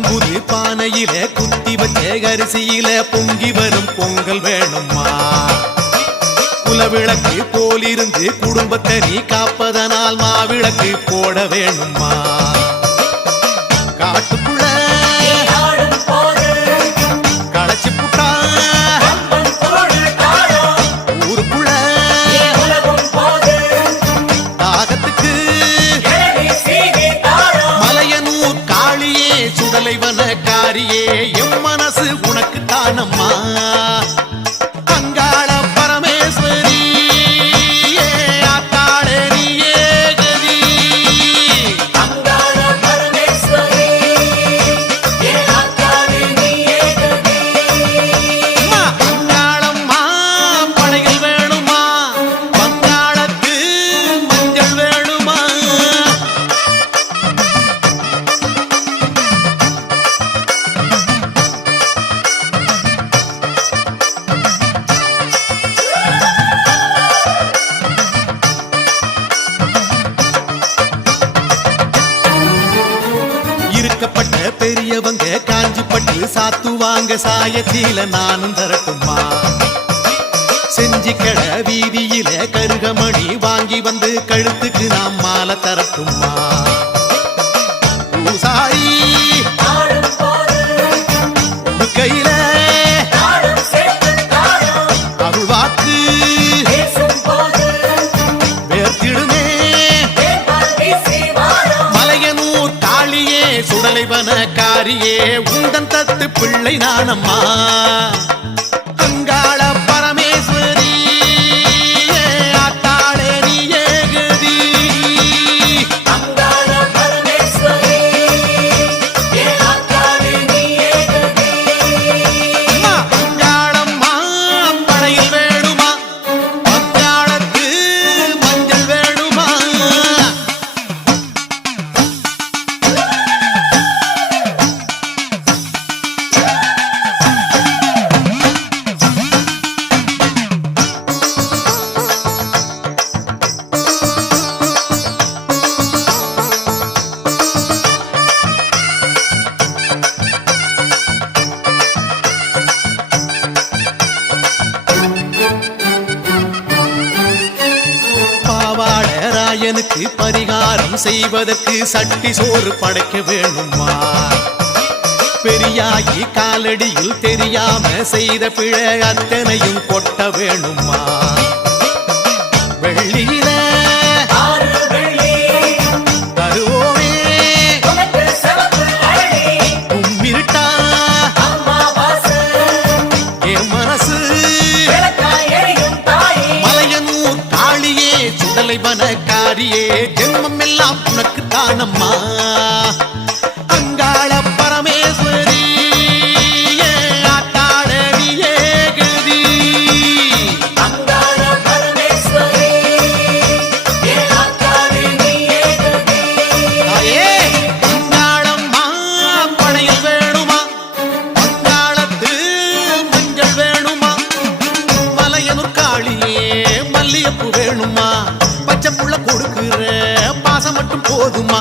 புத்தம்புது பானையில குத்தி வச்ச அரிசியில பொங்கி வரும் பொங்கல் வேணுமா? குலவிளக்கு போலிருந்து குடும்பத்தை நீ காப்பதனால் மாவிளக்கு போட வேணுமா? காட்டுக்குள்ள களைச்சு புட்டா ஊருக்குள்ள தாகத்துக்கு மலையனூர் காளியே சுடலைவன காரியே எம் மனசு உனக்கு தானம்மா. இருக்கப்பட்ட பெரியவங்க காஞ்சிப்பட்டு சாத்துவாங்க சாயத்தில நானும் தரட்டுமா? செஞ்சிக்கட வீதியில கருகமணி வாங்கி வந்து கழுத்துக்கு நாம் மாலை தரட்டுமா? பூசாரி கையில அருள்வாக்கு வேர்த்திடுமே மலையனூர் காளியே சுடலைவன காரியே உந்தன் தத்து பிள்ளை நானம்மா. அங்காள பரமேஸ்வரி ஆத்தாளே நீ ஏகதி. அங்காளம்மா படையில் வேணுமா? அங்காளத்து மஞ்சள் வேணுமா? எனக்கு பரிகாரம் செய்வதற்கு சட்டி சோறு படைக்க வேணுமா? பெரியாகி காலடியில் தெரியாம செய்த பிழை அத்தனையும் கொட்ட வேணுமா? வெள்ளியில தருவோமே கும்மிருட்டா என் மனசு மலையனூர் காளியே சுடலைவன காரியே ஜென்மம் எல்லாம் உனக்கு தானம்மா. அங்காள பரமேஸ்வரி ஆத்தாள நீ ஏகதி. தாயே அங்காளம்மா படையில் வேணுமா? அங்காளத்து மஞ்சள் வேணுமா? மலையனூர் காளியே மல்லியப்பூ வேணுமா? பச்சை புள்ள கொடுக்கிற பாசம் மட்டும் போதுமா?